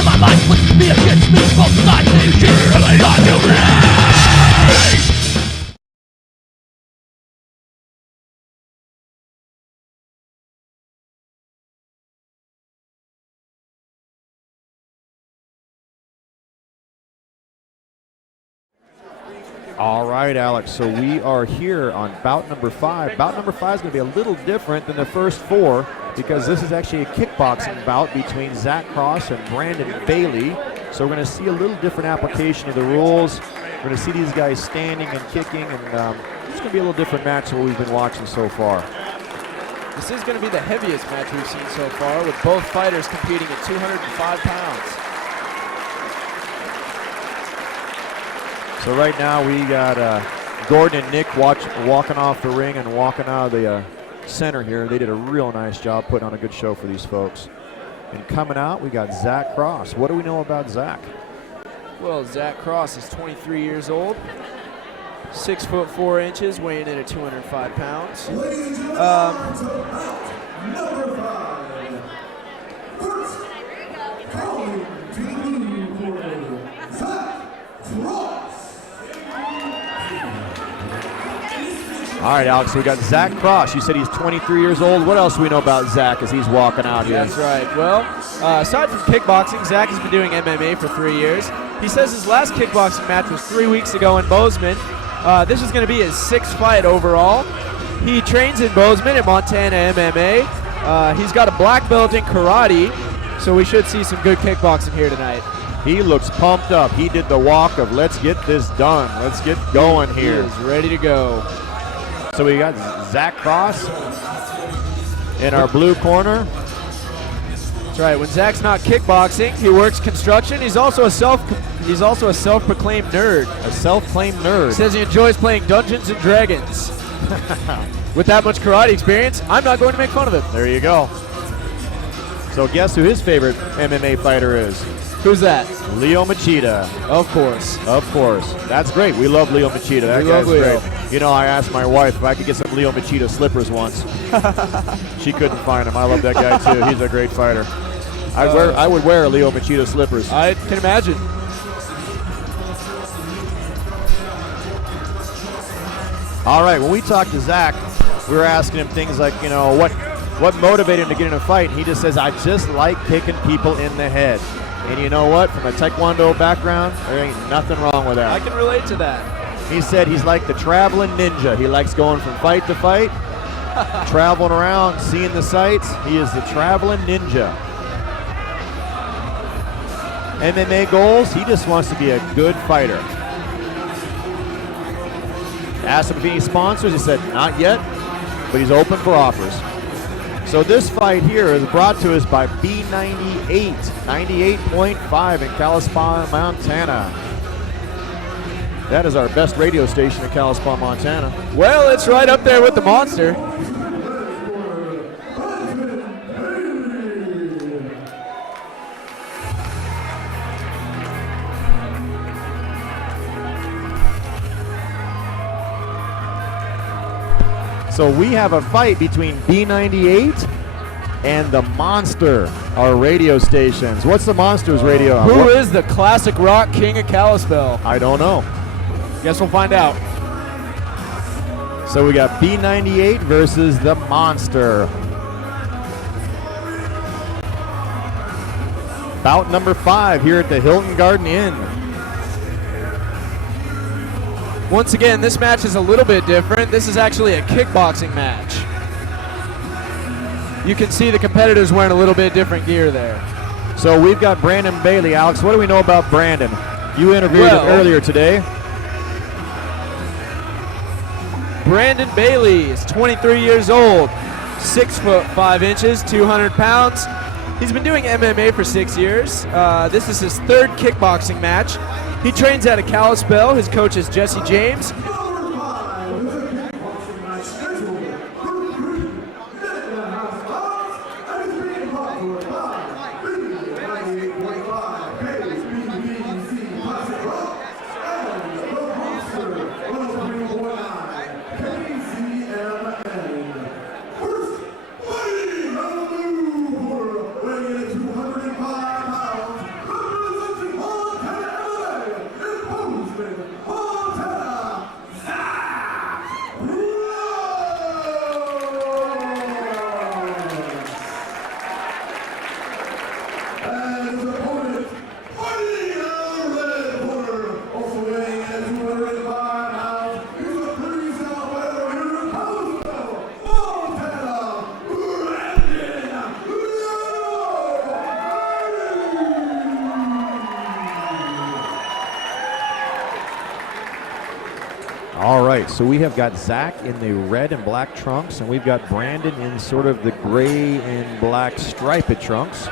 in my mind with me against me, both sides of the shit, and I got to race. All right, Alex, so we are here on bout number 5. Bout number 5 is going to be a little different than the first 4 because this is actually a kickboxing bout between Zach Cross and Brandon Bailey. So we're going to see a little different application of the rules. We're going to see these guys standing and kicking, and it's going to be a little different match than what we've been watching so far. This is going to be the heaviest match we've seen so far, with both fighters competing at 205 pounds. So right now we got Gordon and Nick walking off the ring and walking out of the center here. They did a real nice job putting on a good show for these folks. And coming out, we got Zach Cross. What do we know about Zach? Well, Zach Cross is 23 years old, 6 foot 4 inches, weighing in at 205 pounds. Number 5. First, calling to the blue corner, Zach Cross. All right, Alex, so we got Zach Cross. You said he's 23 years old. What else do we know about Zach as he's walking out here? That's right. Well, aside from kickboxing, Zach has been doing MMA for 3 years. He says his last kickboxing match was 3 weeks ago in Bozeman. This is going to be his 6th fight overall. He trains in Bozeman at Montana MMA. He's got a black belt in karate, so we should see some good kickboxing here tonight. He looks pumped up. He did the walk of let's get this done. Let's get going here. He is ready to go. So we got Zach Cross in our blue corner. That's right. When Zach's not kickboxing, he works construction. He's also a self-proclaimed nerd. A self-claimed nerd. He says he enjoys playing Dungeons and Dragons. With that much karate experience, I'm not going to make fun of him. There you go. So guess who his favorite MMA fighter is? Who's that? Leo Machida. Of course. Of course. That's great. We love Leo Machida. That guy's great. You know, I asked my wife if I could get some Leo Machida slippers once. She couldn't find them. I love that guy too. He's a great fighter. I would wear Leo Machida slippers. I can imagine. All right, when we talked to Zach, we were asking him things like, you know, what motivated him to get in a fight? And he just says, I just like kicking people in the head. And you know what? From a Taekwondo background, there ain't nothing wrong with that. I can relate to that. He said he's like the traveling ninja. He likes going from fight to fight, traveling around, seeing the sights. He is the traveling ninja. MMA goals, he just wants to be a good fighter. Asked him if any sponsors, he said not yet, but he's open for offers. So this fight here is brought to us by B98, 98.5 in Kalispell, Montana. That is our best radio station in Kalispell, Montana. Well, it's right up there with the Monster. So we have a fight between B98 and the Monster, our radio stations. What's the Monster's radio? Who is the classic rock king of Kalispell? I don't know. Guess we'll find out. So we got B98 versus the Monster. Bout number 5 here at the Hilton Garden Inn. Once again, this match is a little bit different. This is actually a kickboxing match. You can see the competitors wearing a little bit different gear there. So we've got Brandon Bailey. Alex, what do we know about Brandon? You interviewed him earlier today. Brandon Bailey is 23 years old, 6 foot 5 inches, 200 pounds. He's been doing MMA for 6 years. This is his 3rd kickboxing match. He trains out of Kalispell. His coach is Jesse James. All right, so we have got Zach in the red and black trunks, and we've got Brandon in sort of the gray and black striped trunks.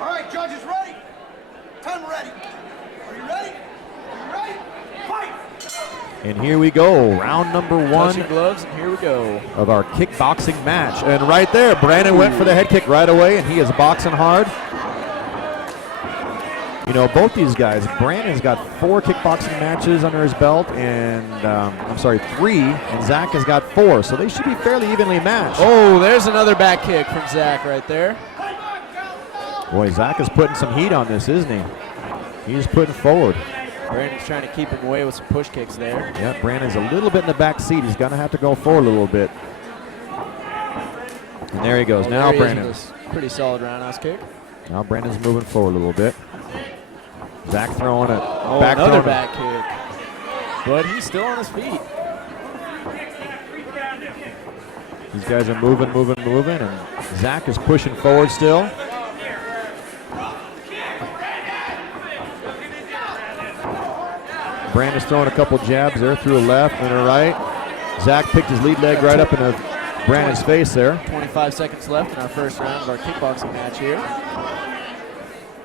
All right, judges, ready? Time ready. Are you ready? Are you ready? Fight! And here we go, round number one Touching gloves, and here we go. of our kickboxing match. And right there, Brandon went for the head kick right away, and he is boxing hard. You know, both these guys, Brandon's got 4 kickboxing matches under his belt, and 3, and Zach has got 4, so they should be fairly evenly matched. Oh, there's another back kick from Zach right there. Boy, Zach is putting some heat on this, isn't he? He's putting forward. Brandon's trying to keep him away with some push kicks there. Yeah, Brandon's a little bit in the back seat. He's going to have to go forward a little bit. And there he goes. Now Brandon. Pretty solid roundhouse kick. Now Brandon's moving forward a little bit. Zach throwing it. Another back kick. But he's still on his feet. These guys are moving, and Zach is pushing forward still. Brandon's throwing a couple jabs there through a left and a right. Zach picked his lead leg right up into Brandon's face there. 25 seconds left in our first round of our kickboxing match here.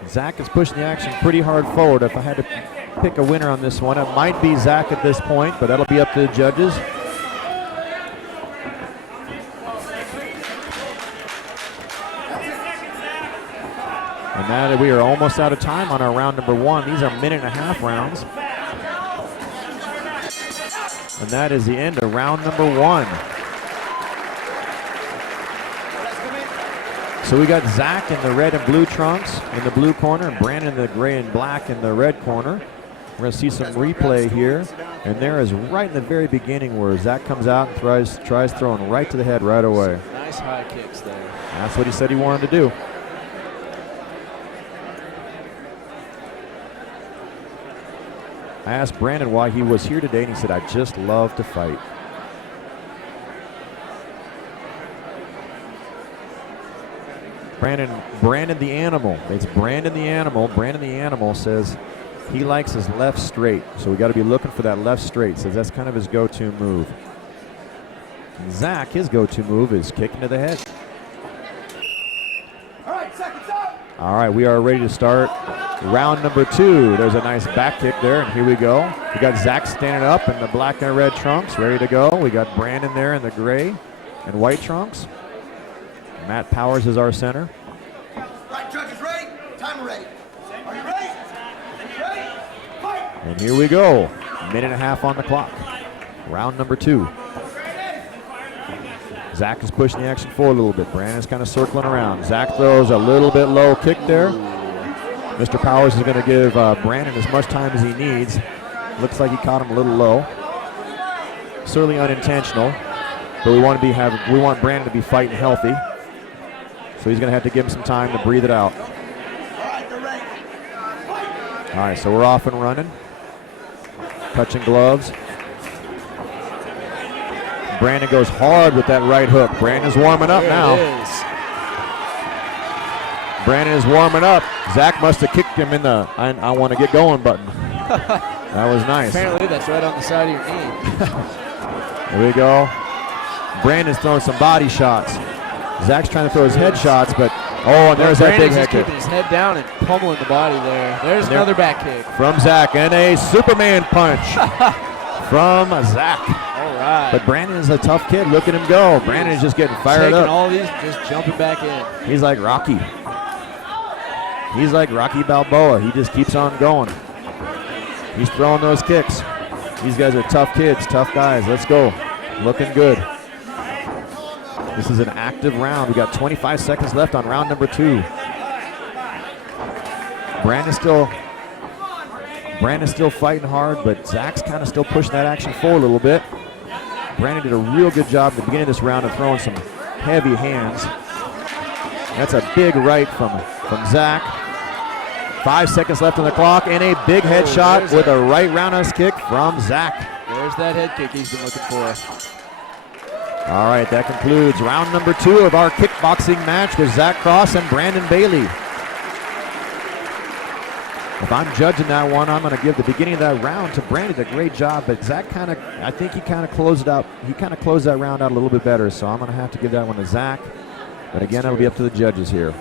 Zach is pushing the action pretty hard forward. If I had to pick a winner on this one, it might be Zach at this point, but that'll be up to the judges. And now that we are almost out of time on our round number 1. These are minute-and-a-half rounds. And that is the end of round number 1. So we got Zach in the red and blue trunks in the blue corner, and Brandon in the gray and black in the red corner. We're going to see some replay here. And there is right in the very beginning where Zach comes out and tries throwing right to the head right away. Nice high kicks there. That's what he said he wanted to do. I asked Brandon why he was here today, and he said, "I just love to fight." Brandon the Animal. It's Brandon the Animal. Brandon the Animal says he likes his left straight, so we got to be looking for that left straight. Says that's kind of his go-to move. And Zach, his go-to move is kicking to the head. All right, seconds up. All right, we are ready to start round number 2. There's a nice back kick there, and here we go. We got Zach standing up in the black and red trunks, ready to go. We got Brandon there in the gray and white trunks. Matt Powers is our center. Right, judges, ready? Time ready. Are you ready? Ready? Fight! And here we go. Minute and a half on the clock. Round number 2. Zach is pushing the action forward a little bit. Brandon's kind of circling around. Zach throws a little bit low kick there. Mr. Powers is going to give Brandon as much time as he needs. Looks like he caught him a little low. Certainly unintentional, but we want Brandon to be fighting healthy. So he's going to have to give him some time to breathe it out. All right, so we're off and running. Touching gloves. Brandon goes hard with that right hook. Brandon's warming up now. Brandon is warming up. Zach must have kicked him in the I want to get going button. That was nice. Apparently that's right on the side of your knee. There we go. Brandon's throwing some body shots. Zach's trying to throw his head shots, but and there's that big head kick. Keeping his head down and pummeling the body there. There's another back kick. From Zach, and a Superman punch from Zach. All right. But Brandon is a tough kid. Look at him go. Brandon is just getting fired up. Taking all these, just jumping back in. He's like Rocky. He's like Rocky Balboa. He just keeps on going. He's throwing those kicks. These guys are tough kids, tough guys. Let's go. Looking good. This is an active round. We got 25 seconds left on round number 2. Brandon's still fighting hard, but Zach's kind of still pushing that action forward a little bit. Brandon did a real good job at the beginning of this round of throwing some heavy hands. That's a big right from Zach. 5 seconds left on the clock, and a big headshot with a right roundhouse kick from Zach. There's that head kick he's been looking for. All right, that concludes round number 2 of our kickboxing match with Zach Cross and Brandon Bailey. If I'm judging that one, I'm going to give the beginning of that round to Brandon. Did a great job, but Zach I think he kind of closed out. He kind of closed that round out a little bit better, so I'm going to have to give that one to Zach. But again, it'll be up to the judges here.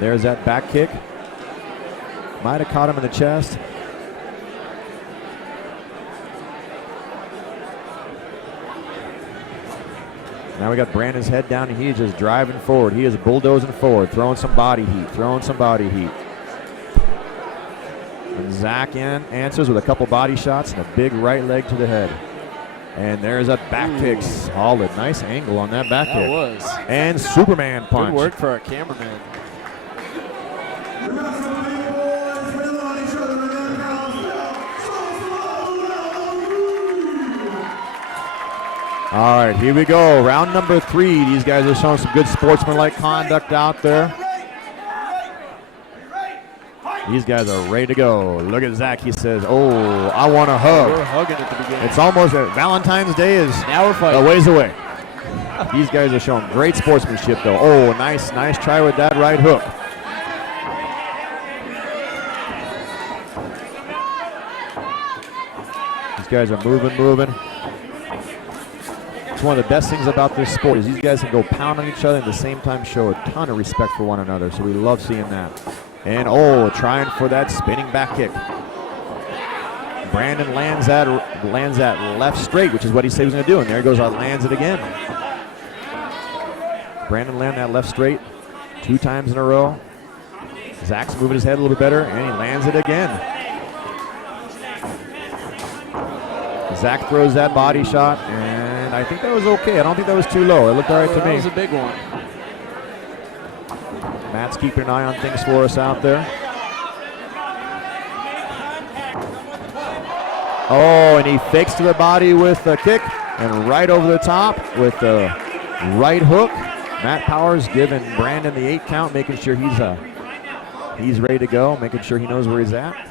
There's that back kick. Might have caught him in the chest. Now we got Brandon's head down, and he's just driving forward. He is bulldozing forward, throwing some body heat, And Zach answers with a couple body shots and a big right leg to the head. And there's a back kick. Solid. Nice angle on that back kick. That was. And Superman punch. Good work for our cameraman. All right, here we go. Round number 3. These guys are showing some good sportsmanlike conduct out there. These guys are ready to go. Look at Zach. He says, oh, I want a hug. We're hugging at the beginning. It's almost Valentine's Day is now we're fighting. a ways away. These guys are showing great sportsmanship, though. Oh, nice try with that right hook. These guys are moving. It's one of the best things about this sport is these guys can go pound on each other and at the same time show a ton of respect for one another. So we love seeing that. And trying for that spinning back kick. Brandon lands that left straight, which is what he said he was going to do. And there he goes, lands it again. Brandon landed that left straight 2 times in a row. Zach's moving his head a little bit better, and he lands it again. Zach throws that body shot, and I think that was okay. I don't think that was too low. It looked all right to me. That was a big one. Matt's keeping an eye on things for us out there. Oh, and he fakes to the body with a kick and right over the top with the right hook. Matt Powers giving Brandon the 8 count, making sure he's ready to go, making sure he knows where he's at.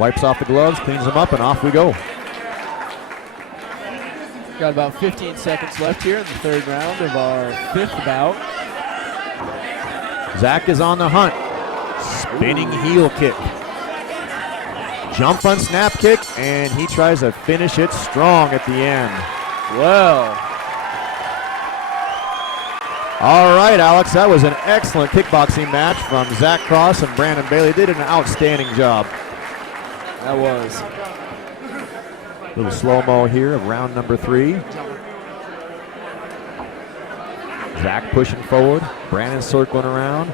Wipes off the gloves, cleans them up, and off we go. Got about 15 seconds left here in the 3rd round of our 5th bout. Zach is on the hunt. Spinning heel kick. Jump on snap kick, and he tries to finish it strong at the end. Well. All right, Alex, that was an excellent kickboxing match from Zach Cross and Brandon Bailey. They did an outstanding job. That was. A little slow-mo here of round number 3. Zach pushing forward, Brandon circling around.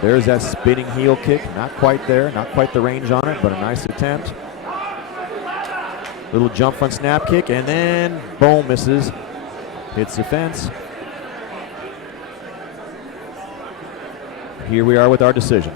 There's that spinning heel kick, not quite there, not quite the range on it, but a nice attempt. Little jump on snap kick, and then boom, misses. Hits the fence. Here we are with our decision.